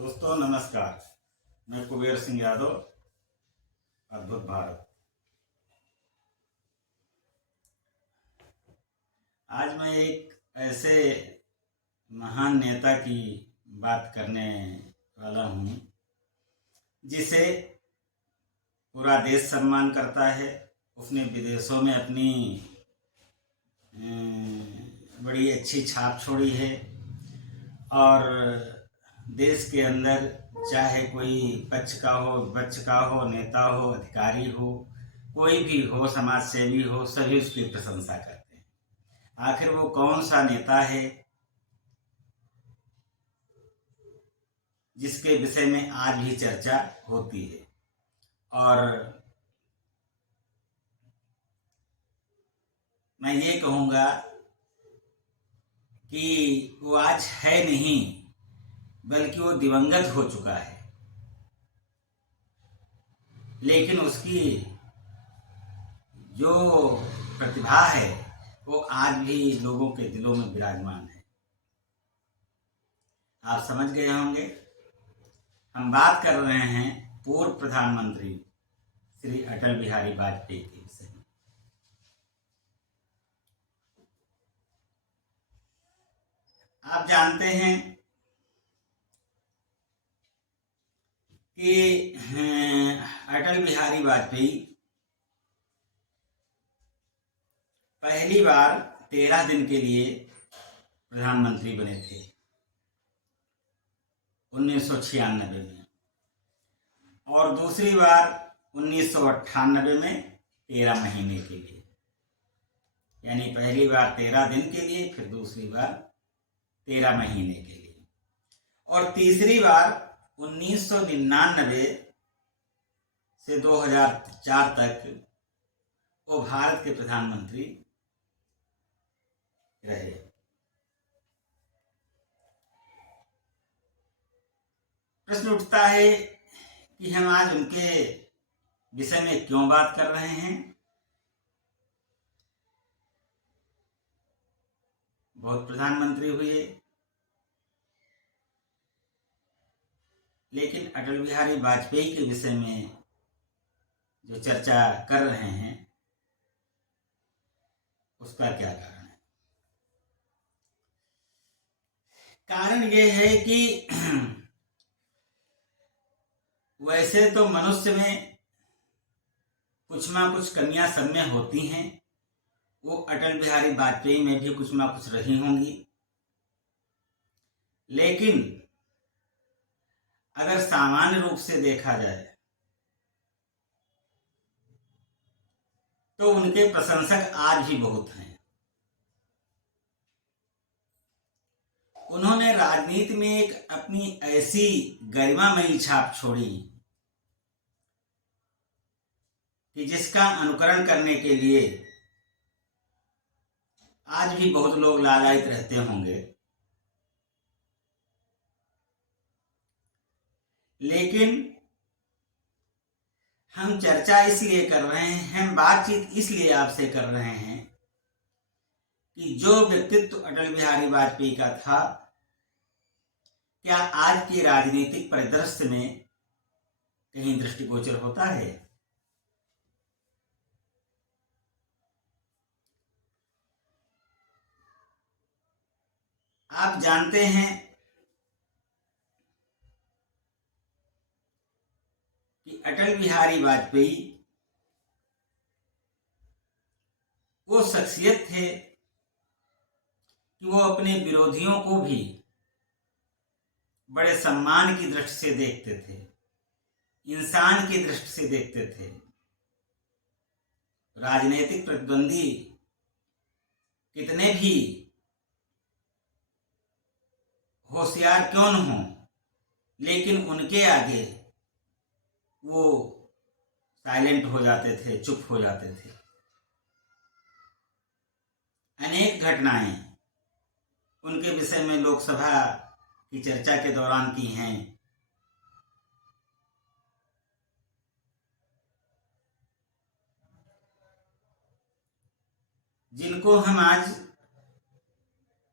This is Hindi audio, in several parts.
दोस्तों नमस्कार। मैं कुबेर सिंह यादव, अद्भुत भारत। आज मैं एक ऐसे महान नेता की बात करने वाला हूँ जिसे पूरा देश सम्मान करता है। उसने विदेशों में अपनी बड़ी अच्छी छाप छोड़ी है और देश के अंदर चाहे कोई पक्ष का हो, नेता हो, अधिकारी हो, कोई भी हो, समाज सेवी हो, सभी उसकी प्रशंसा करते हैं। आखिर वो कौन सा नेता है जिसके विषय में आज भी चर्चा होती है? और मैं ये कहूँगा कि वो आज है नहीं, बल्कि वो दिवंगत हो चुका है, लेकिन उसकी जो प्रतिभा है वो आज भी लोगों के दिलों में विराजमान है। आप समझ गए होंगे, हम बात कर रहे हैं पूर्व प्रधानमंत्री श्री अटल बिहारी वाजपेयी के विषय में। आप जानते हैं कि अटल बिहारी वाजपेयी पहली बार 13 दिन के लिए प्रधानमंत्री बने थे 1996 में, और दूसरी बार 1998 में 13 महीने के लिए। यानी पहली बार 13 दिन के लिए, फिर दूसरी बार 13 महीने के लिए, और तीसरी बार 1999 से 2004 तक वो भारत के प्रधानमंत्री रहे। प्रश्न उठता है कि हम आज उनके विषय में क्यों बात कर रहे हैं। बहुत प्रधानमंत्री हुए, लेकिन अटल बिहारी वाजपेयी के विषय में जो चर्चा कर रहे हैं उसका क्या कारण है? कारण यह है कि वैसे तो मनुष्य में कुछ ना कुछ कमियां सब में होती हैं। वो अटल बिहारी वाजपेयी में भी कुछ ना कुछ रही होंगी, लेकिन अगर सामान्य रूप से देखा जाए तो उनके प्रशंसक आज भी बहुत हैं। उन्होंने राजनीति में एक अपनी ऐसी गरिमामयी छाप छोड़ी कि जिसका अनुकरण करने के लिए आज भी बहुत लोग लालायित रहते होंगे। लेकिन हम चर्चा इसलिए कर रहे हैं, हम बातचीत इसलिए आपसे कर रहे हैं कि जो व्यक्तित्व अटल बिहारी वाजपेयी का था, क्या आज की राजनीतिक परिदृश्य में कहीं दृष्टिगोचर होता है? आप जानते हैं कि अटल बिहारी वाजपेयी वो शख्सियत थे कि वो अपने विरोधियों को भी बड़े सम्मान की दृष्टि से देखते थे, इंसान की दृष्टि से देखते थे। राजनीतिक प्रतिद्वंदी कितने भी होशियार क्यों न हो, लेकिन उनके आगे वो साइलेंट हो जाते थे, चुप हो जाते थे। अनेक घटनाएं उनके विषय में लोकसभा की चर्चा के दौरान की हैं। जिनको हम आज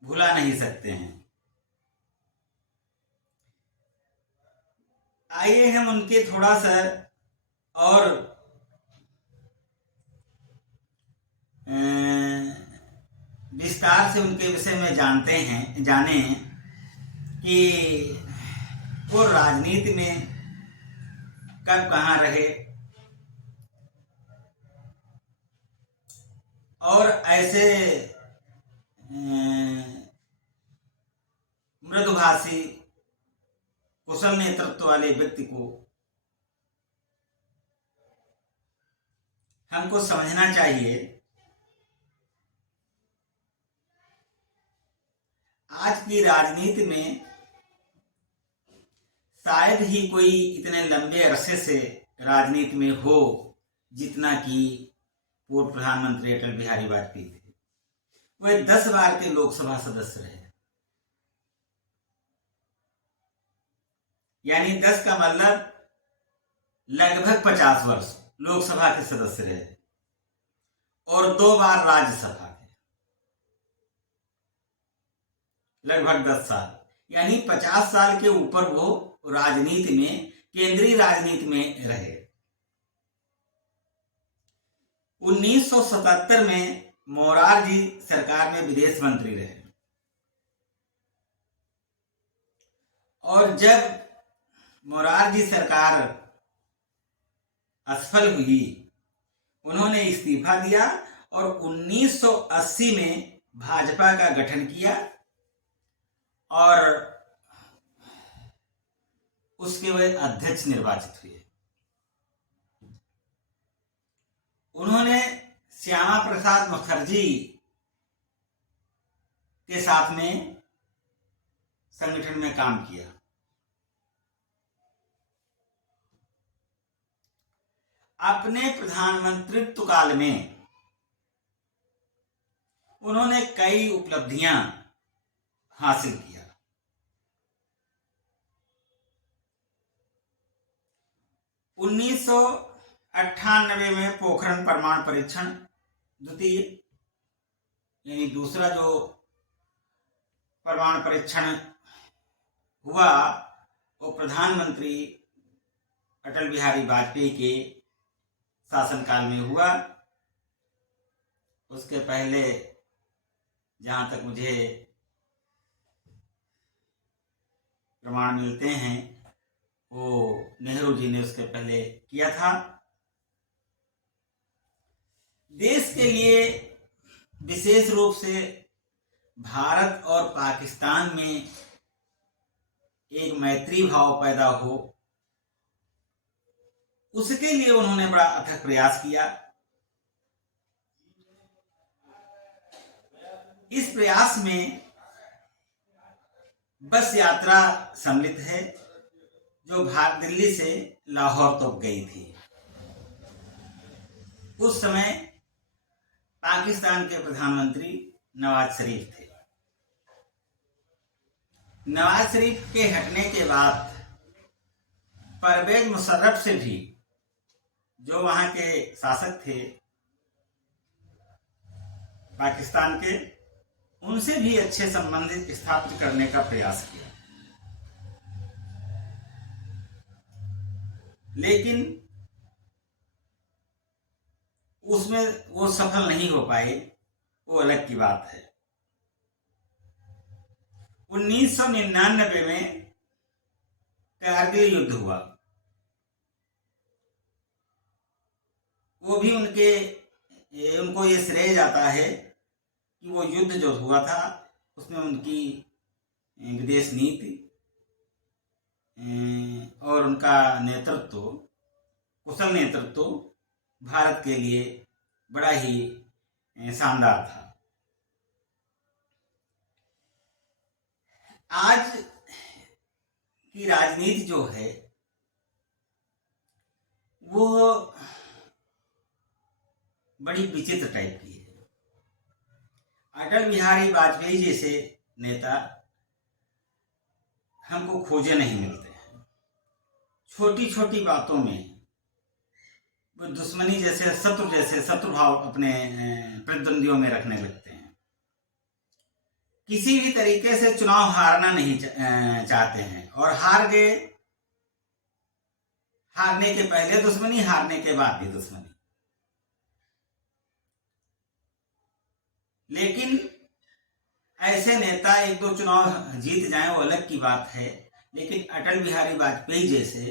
भुला नहीं सकते हैं। आइए हम उनके थोड़ा सा और विस्तार से उनके विषय में जाने कि वो राजनीति में कब कहाँ रहे और ऐसे मृदुभाषी कुशल नेतृत्व वाले व्यक्ति को हमको समझना चाहिए। आज की राजनीति में शायद ही कोई इतने लंबे अरसे से राजनीति में हो जितना कि पूर्व प्रधानमंत्री अटल बिहारी वाजपेयी थे। वह 10 बार के लोकसभा सदस्य रहे, यानी 10 का मतलब लगभग 50 वर्ष लोकसभा के सदस्य रहे और 2 बार राज्यसभा के, लगभग 10 साल, यानी 50 साल के ऊपर वो राजनीति में, केंद्रीय राजनीति में रहे। 1977 में मोरारजी सरकार में विदेश मंत्री रहे और जब मोरारजी सरकार असफल हुई, उन्होंने इस्तीफा दिया और 1980 में भाजपा का गठन किया और उसके वे अध्यक्ष निर्वाचित हुए। उन्होंने श्यामा प्रसाद मुखर्जी के साथ में संगठन में काम किया। अपने प्रधानमंत्रित्व काल में उन्होंने कई उपलब्धियां हासिल किया। 1998 में पोखरण परमाणु परीक्षण द्वितीय, यानी दूसरा जो परमाणु परीक्षण हुआ वो प्रधानमंत्री अटल बिहारी वाजपेयी के शासनकाल में हुआ। उसके पहले जहां तक मुझे प्रमाण मिलते हैं वो नेहरू जी ने उसके पहले किया था। देश के लिए विशेष रूप से भारत और पाकिस्तान में एक मैत्री भाव पैदा हो, उसके लिए उन्होंने बड़ा अथक प्रयास किया। इस प्रयास में बस यात्रा सम्मिलित है जो दिल्ली से लाहौर तक गई थी। उस समय पाकिस्तान के प्रधानमंत्री नवाज शरीफ थे। नवाज शरीफ के हटने के बाद परवेज मुशर्रफ से भी, जो वहां के शासक थे पाकिस्तान के, उनसे भी अच्छे संबंध स्थापित करने का प्रयास किया, लेकिन उसमें वो सफल नहीं हो पाए, वो अलग की बात है। 1999 में कारगिल युद्ध हुआ, वो भी उनको ये श्रेय जाता है कि वो युद्ध जो हुआ था उसमें उनकी विदेश नीति और उनका नेतृत्व, कुशल नेतृत्व भारत के लिए बड़ा ही शानदार था। आज की राजनीति जो है वो बड़ी विचित्र टाइप की है। अटल बिहारी वाजपेयी जैसे नेता हमको खोजे नहीं मिलते हैं। छोटी छोटी बातों में वो दुश्मनी जैसे शत्रु भाव अपने प्रतिद्वंदियों में रखने लगते हैं। किसी भी तरीके से चुनाव हारना नहीं चाहते हैं और हार गए हारने के पहले दुश्मनी, हारने के बाद भी दुश्मनी। लेकिन ऐसे नेता एक दो चुनाव जीत जाएं वो अलग की बात है, लेकिन अटल बिहारी वाजपेयी जैसे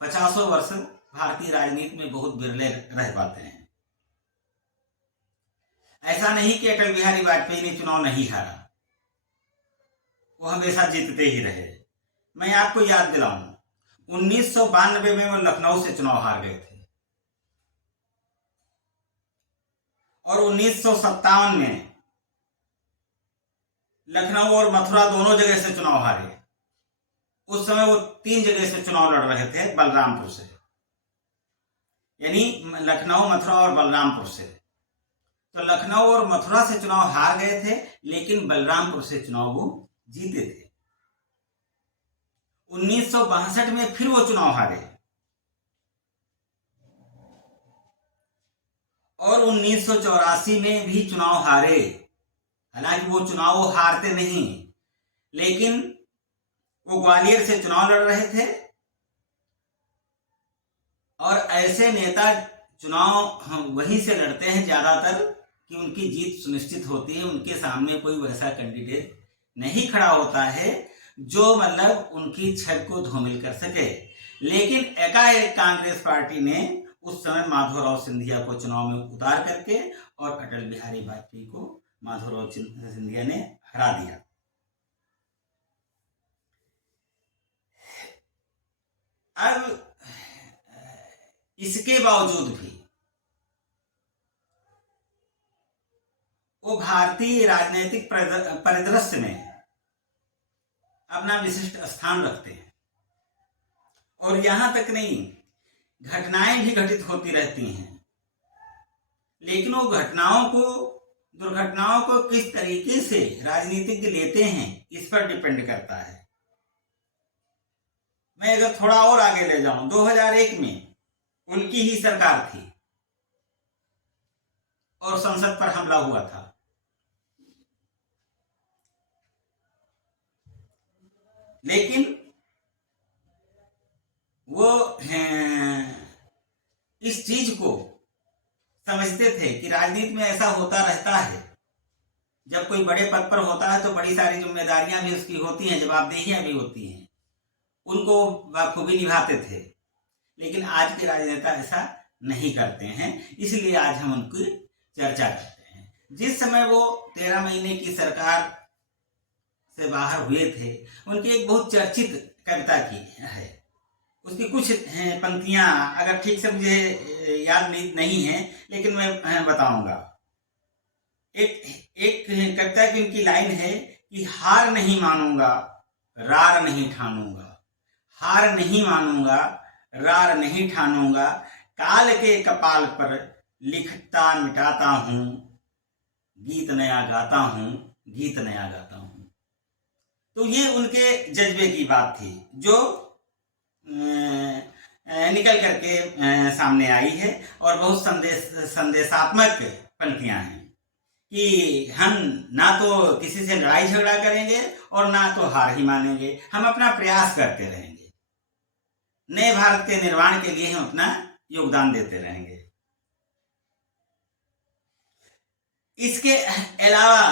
50 वर्ष भारतीय राजनीति में बहुत बिरले रह पाते हैं। ऐसा नहीं कि अटल बिहारी वाजपेयी ने चुनाव नहीं हारा, वो हमेशा जीतते ही रहे। मैं आपको याद दिलाऊं, 1992 में वो लखनऊ से चुनाव हार गए थे और 1957 में लखनऊ और मथुरा दोनों जगह से चुनाव हारे। उस समय वो 3 जगह से चुनाव लड़ रहे थे बलरामपुर से, यानी लखनऊ, मथुरा और बलरामपुर से। तो लखनऊ और मथुरा से चुनाव हार गए थे, लेकिन बलरामपुर से चुनाव वो जीते थे। 1962 में फिर वो चुनाव हारे और 1984 में भी चुनाव हारे। हालांकि वो चुनाव वो हारते नहीं, लेकिन वो ग्वालियर से चुनाव लड़ रहे थे और ऐसे नेता चुनाव वहीं से लड़ते हैं ज्यादातर कि उनकी जीत सुनिश्चित होती है। उनके सामने कोई वैसा कैंडिडेट नहीं खड़ा होता है जो मतलब उनकी छत को धूमिल कर सके। लेकिन एकाएक कांग्रेस पार्टी ने उस समय माधवराव सिंधिया को चुनाव में उतार करके और अटल बिहारी वाजपेयी को माधवराव सिंधिया ने हरा दिया। अब इसके बावजूद भी वो भारतीय राजनीतिक परिदृश्य में अपना विशिष्ट स्थान रखते हैं और यहां तक नहीं, घटनाएं भी घटित होती रहती हैं, लेकिन वो दुर्घटनाओं को किस तरीके से राजनीतिज्ञ लेते हैं इस पर डिपेंड करता है। मैं अगर थोड़ा और आगे ले जाऊं, 2001 में उनकी ही सरकार थी और संसद पर हमला हुआ था। लेकिन वो इस चीज को समझते थे कि राजनीति में ऐसा होता रहता है, जब कोई बड़े पद पर होता है तो बड़ी सारी जिम्मेदारियां भी उसकी होती हैं, जवाबदेहियां भी होती हैं, उनको बखूबी निभाते थे। लेकिन आज के राजनेता ऐसा नहीं करते हैं, इसलिए आज हम उनकी चर्चा करते हैं। जिस समय वो 13 महीने की सरकार से बाहर हुए थे, उनकी एक बहुत चर्चित कविता की है, उसकी कुछ पंक्तियां अगर ठीक से मुझे याद नहीं है, लेकिन मैं बताऊंगा। एक कविता की उनकी लाइन है कि हार नहीं मानूंगा, रार नहीं ठानूंगा, हार नहीं मानूंगा, रार नहीं ठानूंगा, काल के कपाल पर लिखता मिटाता हूं, गीत नया गाता हूं, गीत नया गाता हूं। तो ये उनके जज्बे की बात थी जो निकल करके सामने आई है और बहुत संदेशात्मक पंक्तियां हैं कि हम ना तो किसी से लड़ाई झगड़ा करेंगे और ना तो हार ही मानेंगे, हम अपना प्रयास करते रहेंगे, नए भारत के निर्माण के लिए हम अपना योगदान देते रहेंगे। इसके अलावा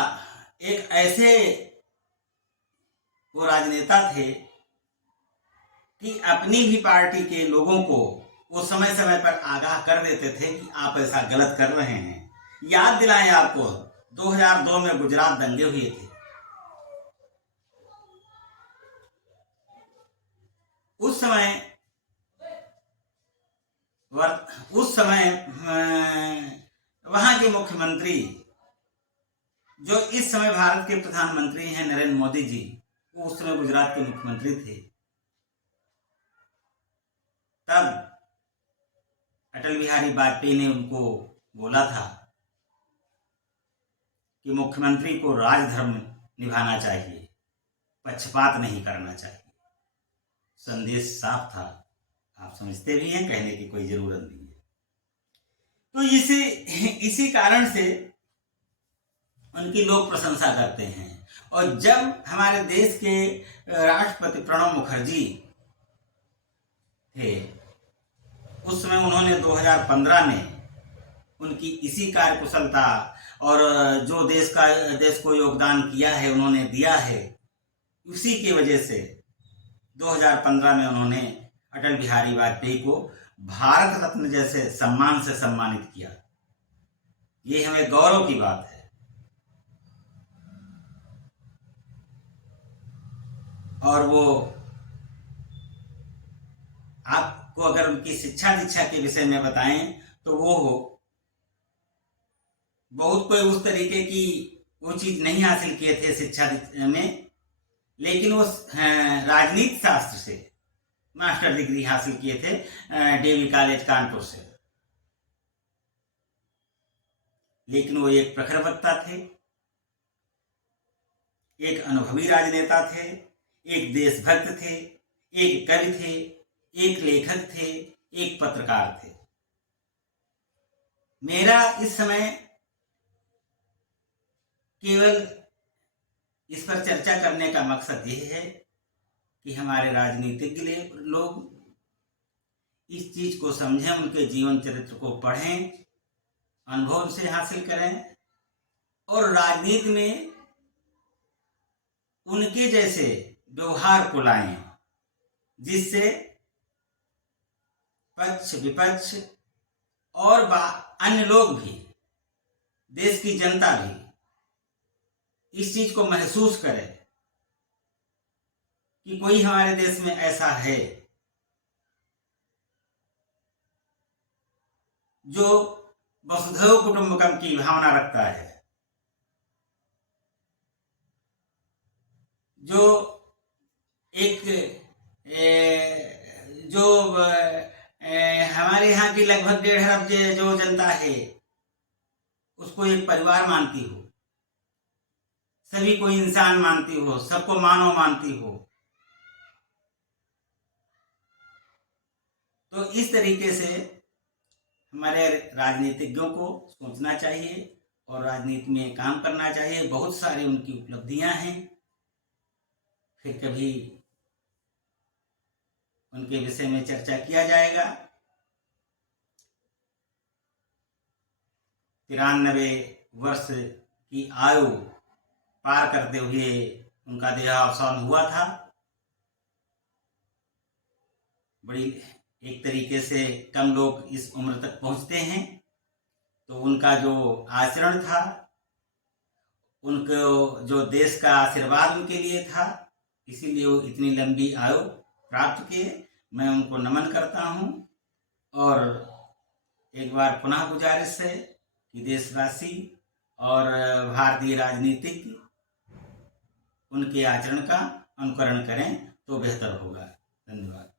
एक ऐसे वो राजनेता थे कि अपनी भी पार्टी के लोगों को वो समय समय पर आगाह कर देते थे कि आप ऐसा गलत कर रहे हैं। याद दिलाएं आपको, 2002 में गुजरात दंगे हुए थे। उस समय वहां के मुख्यमंत्री, जो इस समय भारत के प्रधानमंत्री हैं नरेंद्र मोदी जी, वो उस समय गुजरात के मुख्यमंत्री थे। तब अटल बिहारी वाजपेयी ने उनको बोला था कि मुख्यमंत्री को राजधर्म निभाना चाहिए, पक्षपात नहीं करना चाहिए। संदेश साफ था, आप समझते भी हैं, कहने की कोई जरूरत नहीं है। तो इसी कारण से उनकी लोग प्रशंसा करते हैं। और जब हमारे देश के राष्ट्रपति प्रणब मुखर्जी थे, उस समय उन्होंने 2015 में उनकी इसी कार्यकुशलता और जो देश को योगदान किया है, उन्होंने दिया है, उसी की वजह से 2015 में उन्होंने अटल बिहारी वाजपेयी को भारत रत्न जैसे सम्मान से सम्मानित किया। ये हमें गौरव की बात है। और वो आपको अगर उनकी शिक्षा दीक्षा के विषय में बताएं तो वो बहुत कोई उस तरीके की वो चीज नहीं हासिल किए थे शिक्षा में, लेकिन वो राजनीति शास्त्र से मास्टर डिग्री हासिल किए थे डीएवी कॉलेज कानपुर से। लेकिन वो एक प्रखर वक्ता थे, एक अनुभवी राजनेता थे, एक देशभक्त थे, एक कवि थे, एक लेखक थे, एक पत्रकार थे। मेरा इस समय केवल इस पर चर्चा करने का मकसद यह है कि हमारे राजनीतिज्ञ लोग इस चीज को समझें, उनके जीवन चरित्र को पढ़ें, अनुभव से हासिल करें और राजनीति में उनके जैसे व्यवहार को लाएं, जिससे पक्ष विपक्ष और अन्य लोग भी, देश की जनता भी इस चीज को महसूस करे कि कोई हमारे देश में ऐसा है जो वसुधैव कुटुंबकम की भावना रखता है, जो एक जो हमारे यहाँ की लगभग 1.5 अरब जो जनता है उसको एक परिवार मानती हो, सभी को इंसान मानती हो, सबको मानव मानती हो। तो इस तरीके से हमारे राजनीतिज्ञों को सोचना चाहिए और राजनीति में काम करना चाहिए। बहुत सारी उनकी उपलब्धियां हैं, फिर कभी उनके विषय में चर्चा किया जाएगा। 93 वर्ष की आयु पार करते हुए उनका देहावसान हुआ था। बड़ी एक तरीके से कम लोग इस उम्र तक पहुंचते हैं, तो उनका जो आचरण था, उनको जो देश का आशीर्वाद उनके लिए था, इसीलिए वो इतनी लंबी आयु प्राप्त किए। मैं उनको नमन करता हूं और एक बार पुनः गुजारिश है कि देशवासी और भारतीय राजनीतिज्ञ उनके आचरण का अनुकरण करें तो बेहतर होगा। धन्यवाद।